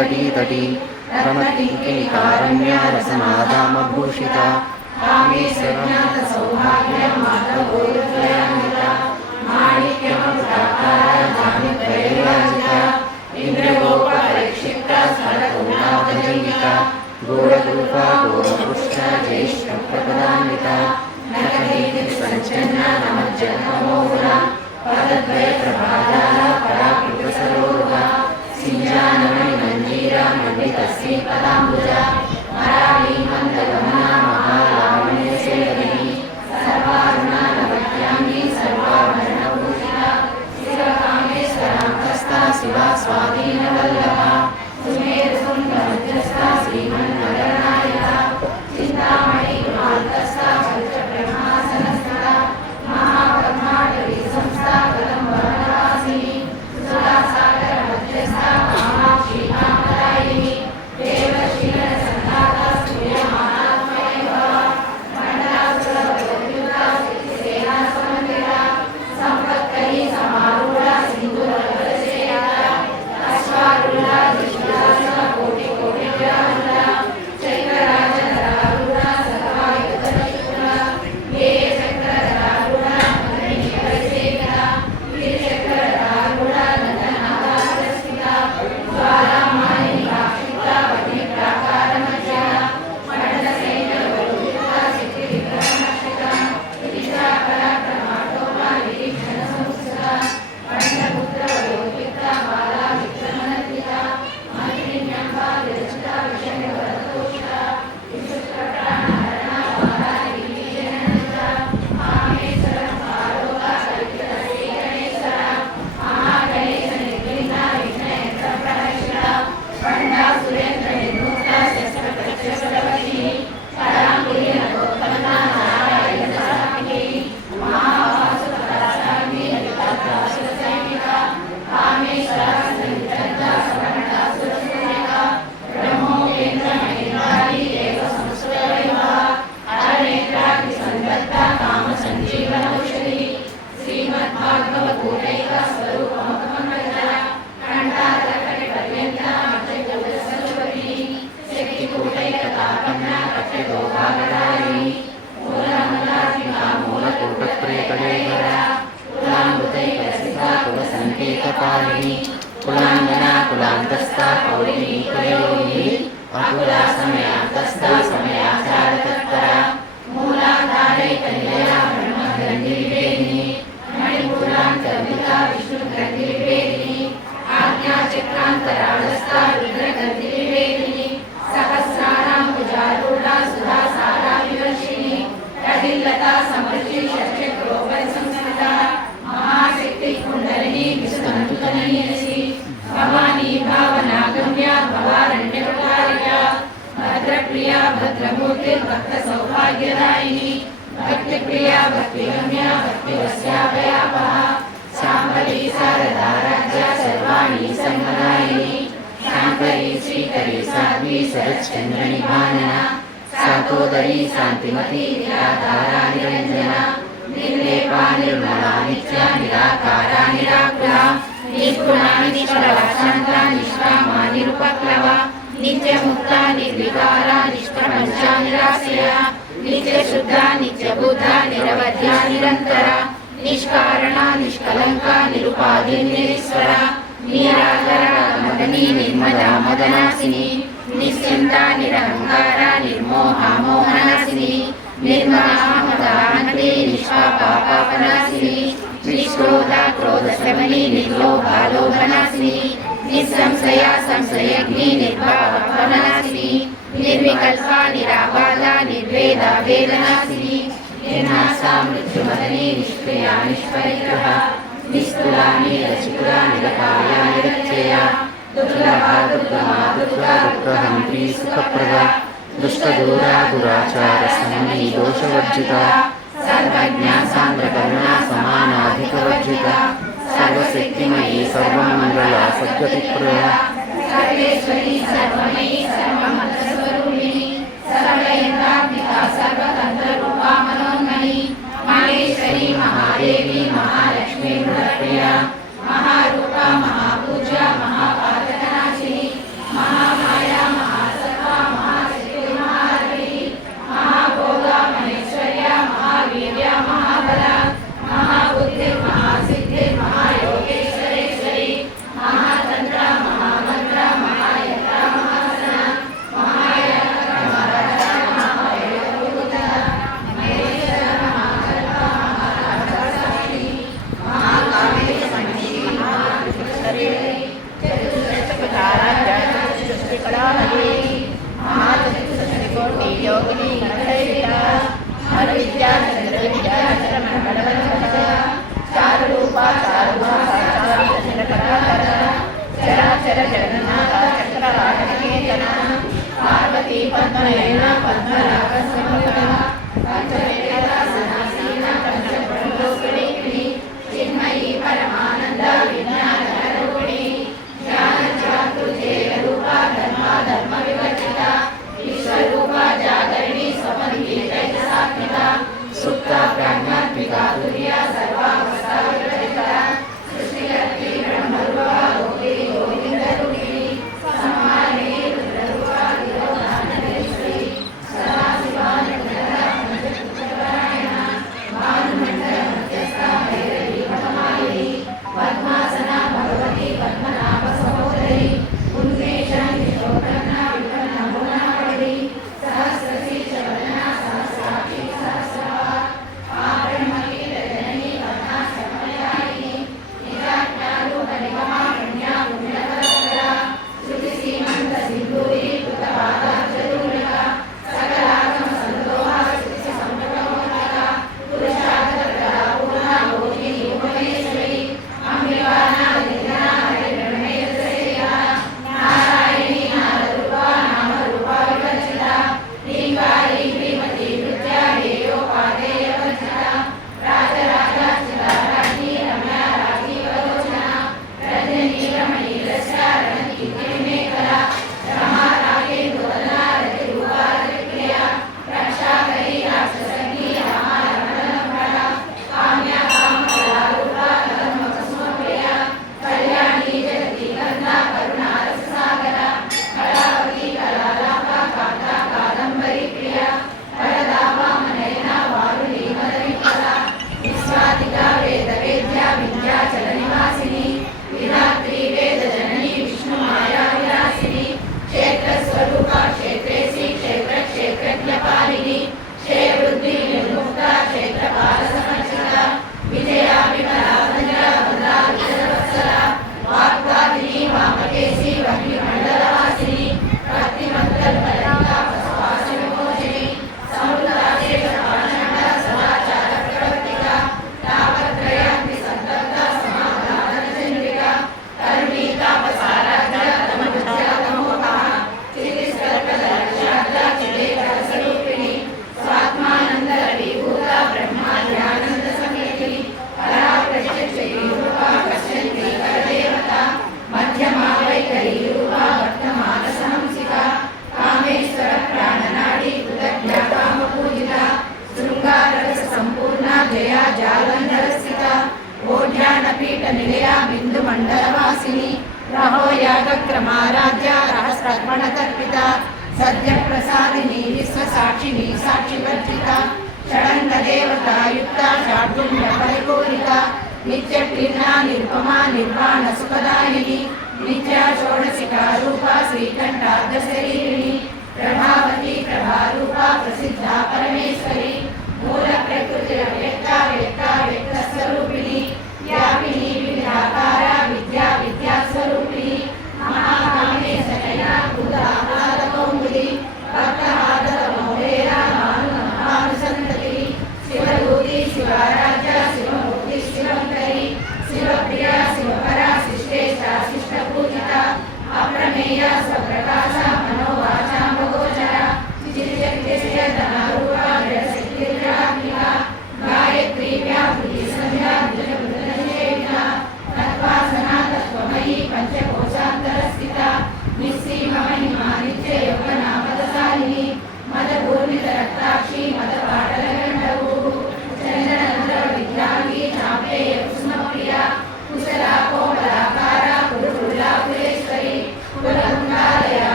वेङ्कटीतटी रमतीकिनिकारम्या रसनादामभूषिता कामेश्वरज्ञातसौभाग्यमातृगोत्रयान्विता माणिक्यमकुटाकारा जानुद्वयविराजिता इन्द्रगोपपरिक्षिप्ता स्मरकरुणाभजन्विता घोररूपा घोरपुष्टा ज्येष्ठप्रपदान्विता नखनीतिसञ्चन्ना नमज्जन्ममोहना पदद्वयप्रभाजाला पराकृतसरोरुहा सिञ्जानमणिमञ्जीरा मण्डितश्रीपदाम्बुजा मराळी मन्दगमना महालावण्यसेविनी सर्वारुणा नवद्याङ्गी सर्वाभरणभूषिता शिवकामेश्वराङ्कस्था शिवा स्वाधीनवल्लभा सुमेरुसुन्दरमध्यस्था श्रीमन्नगरनायका चिन्तामणि गुणान्तस्था पञ्चब्रह्मासनस्थिता महाकर्माटवी संस्था कदम्बवनवासिनी सुधासागरमध्यस्था कामाक्षी कामदायिनी देवशीलसन्धाता सूर्यमानात्मयभवा मण्डलासुरवयोद्युक्ता शक्तिसेनासमन्विता सम्पत्करी समारूढा सिन्धुरगरसेविता अश्वारूढा दृष्टिदासिका कोटिकोटिग्रामदा चैत्रराजनरारूढा सर्वायुधशूरा वेयचक्रधरारूढा मदनिकेतसेविता गिरिचक्रधरारूढा नन्दनाथाग्रस्थिता ज्वालामालिनी काक्षिप्ता वह्निप्राकारमध्या मण्डलसैन्यवयोद्युक्ता शक्तिविक्रमनक्षिता विदिशापराक्रमाटोपा विरीक्षणसंस्थिता पण्डपुत्रवयोद्युक्ता बाला विक्रमनन्दिता मन्त्रिण्यम्बा विरचिता विषयवरतोषिता विशुष्कप्राणहरणा बाला निर्वीर्यनन्दिता कामेश्वरं पारोगा कल्पितश्रीगणेश्वरा महागणेशनिर्विघ्ना विघ्नयन्त्रप्रहर्षिता पण्डासुरेन्द्रनिर्मुक्ता शस्त्रप्रत्यस्त्रवशिनी कराङ्गुलीनगोत्पन्ना नारायणसात्विकी महावासुपरासाग्नी ललितात्रासुरसैनिका कामेश्वरा सन्निधत्ता समण्डासुरसूर्यका ब्रह्मोपेन्द्रमहेन्द्रादी देवसंस्कृतवैभवा अरनेत्राग्निसन्दत्ता कामसञ्जीवनौषधी श्रीमद्भागवतपूर्णैका स्वरूपमुखमण्डला कण्ठातकटिपर्यन्ता मध्यगुजस्वरूपिणी शक्तिकूटैकतापन्ना कट्टिगोभागधारिणी मूलमूलात्मिका मूलकूटप्रेतलेखरा कुलामृतैकरसिका कुलसङ्केतपालिनी कुलाङ्गना कुलान्तस्था कौलिनी कुलयोगिनी अकुला समयान्तस्था समयाचारतत्परा मूलाधारैकनिलया ब्रह्मग्रन्थिविभेदिनी मणिपूलान्तर्विता विष्णुग्रन्थिविभेदिनी आज्ञाचक्रान्तराळस्था रुद्रग्रन्थिविभेदिनी सहस्राणाम्बुजारूढा सुधासारा विवर्षिणी रविलता समर्ची षट्चक्रोपरिसंस्थिता महाशक्ति कुण्डलिनी विस्तन्तुतनयसी भवानी भावनागम्या भवारण्यकुटारिका भद्रप्रिया भद्रमूर्तिर्भक्तसौभाग्यदायिनी भक्तिप्रिया भक्तिगम्या भक्तिवस्याभयापहा शाम्भवी शारदाराज्या सर्वाणी सन्मदायिनी शाङ्करी श्रीकरी साध्वी शरच्चन्द्रनिभानना सातोदरी शान्तिमती निराधारा निरञ्जना निर्लेपा निर्मला नित्या निराकारा निराकुला निर्गुणा निष्कला शान्ता निष्कामा निरुपप्लवा नित्यमुक्ता निर्विकारा निष्प्रपञ्चा निराश्रया नित्यशुद्धा नित्यबुद्धा निरवध्या निरन्तरा निष्कारणा निष्कलङ्का निरुपाधिनिरीश्वरा निराकरा मदनी निर्मदा मदनासिनी निश्चिन्ता निरहङ्कारा निर्मोहा मोहनासिनी निर्मला मदाहन्ते निष्पापा पापनासिनी निष्क्रोधा क्रोधशमनी निर्लोभा लोभनासिनी निस्संशया संशयग्नि निर्भावनासिनी निर्विकल्पा निराबाधा निर्वेदा वेदनासिनी निर्नाशा मृत्युमदनी निष्क्रिया निष्परिग्रहा निस्तुला निरचिकुला निरकाया निरक्षया दुर्लभा दुर्गमा दुर्गा दुःखहन्त्री सुखप्रदा दुष्टदूरा दुराचार समनी दोषवर्जिता सर्वज्ञा सान्द्रकरुणा समानाधिकवर्जिता सर्वशक्तिमयी सर्वमङ्गला सद्गतिप्रदा सर्वेश्वरी सर्वमयी सर्वमन्त्रस्वरूपिणी सर्वयन्त्रात्मिका सर्वतन्त्ररूपा मनोन्मयी माहेश्वरी महादेवी महालक्ष्मी मृतप्रिया महारूपा महापूज्या महापातकनाशिनी महा पद्मनयना पद्मरागसंयुता पंचवेदा सनासीना पंचब्रह्मोपरीणि चिन्मयी परमानंद विज्ञानरूपिणी ज्ञानचातुर्य रूपा धर्म विवर्जिता विश्वरूपा जागरिणी स्वपन्थी तैजसात्मिका सुप्ता प्राज्ञात्मिका तुर्या सर्वावस्था विवर्जिता सृष्टिकर्त्री ब्रह्मरूपा लोके गोविन्दरूपिणी समाने रुद्ररूपा दिवोदानधीश्वरी सदाशिवानन्दना पंचपुत्रपरायणा भानुमण्डलमध्यस्था भैरवी पद्मालिनी पद्मासना भगवती पद्मनाभ सहोदरी उन्मेषां विश्वकर्णा विपन्नभुवनावली सहस्रशीर्ष वदना सहस्राक्षी सहस्रवा आब्रह्मकीर्तजननी पद्माशकमयायिनी निजाज्ञारूपनिगमा पुण्या पुण्यकरकरा श्रुतिसीमन्त सिन्धूरी कृतपादाब्जरूपिका सकलागम सन्दोहा श्रुतिसम्भ्रमोदका पुरुषार्थप्रदा पूर्णा भोगिनी उपमेश्वरी अम्बिकानादिना हरिब्रह्मेन्द्रसेया नारायणी नाररूपा नामरूपा विवर्जिता ह्रीङ्कारी ह्रीमती नृत्या हेयोपादेयवर्जिता राजराजार्चिता राज्ञी रम्या राजीवलोचना रजनी रमणी रस्या रणकीर्तिमेखला रमा राकेन्दुवदना रतिरूपा रतिप्रिया रक्षाकरी राक्षसग्नी रामा रमणनम्रता काम्या कामकलारूपा कदम्बकुसुमप्रिया कल्याणी जगती गन्धा करुणा रससागरा कलावती कलालापा कान्ता कादम्बरी प्रिया वरदा वामनयना वारुणी मदविकला विश्वातिका वेदवेद्या विन्ध्याचलनिवासिनी विधात्री वेदजननी विष्णुमाया विलासिनी क्षेत्रस्वरूपा क्षेत्रेशी क्षेत्रक्षेत्रज्ञपालिनी क्षेवृद्धि निर्मुक्ता क्षेत्रपालसमर्चिता विजया विमला भद्रा भद्रा विजयवत्सला वाग्वादिनी वामकेशी वह्निमण्डलवासिनी भक्तिमत्तल्पललिता पशुपाशविमोचिनी समृता शेषपाषण्डा सदाचारप्रवर्तिका तापत्रयाग्नि सन्तप्ता समाधानचन्द्रिका तरुणी तापसाराध्या तमोज्या तमोपहा चितिस्कल्पलक्ष्याद्या चिदेकरसरूपिणी स्वात्मानन्दरविभूता ब्रह्माद्यानन्दसमेतिनी परा प्रत्यक्षरूपा पश्यन्ती परदेवता मध्यमा वैखरीरूपा वर्तमानसहंसिका कामेश्वर प्राणनाडी कृतज्ञा कामपूजिता शृङ्गाररससम्पूर्णा जया जालन्धरस्थिता ओढ्यानपीठनिलया बिन्दुमण्डलवासिनी रहो यागक्रमाराध्या रहस्रर्पणतर्पिता सद्यप्रसादिनी विश्वसाक्षिणी साक्षिवर्जिता षडङ्गदेवता युक्ता शार्दूल्यपरिपूरिता नित्यक्लिन्ना निरुपमा निर्वाणसुखदायिनी नित्या षोडशिका रूपा श्रीकण्ठार्धशरीरिणी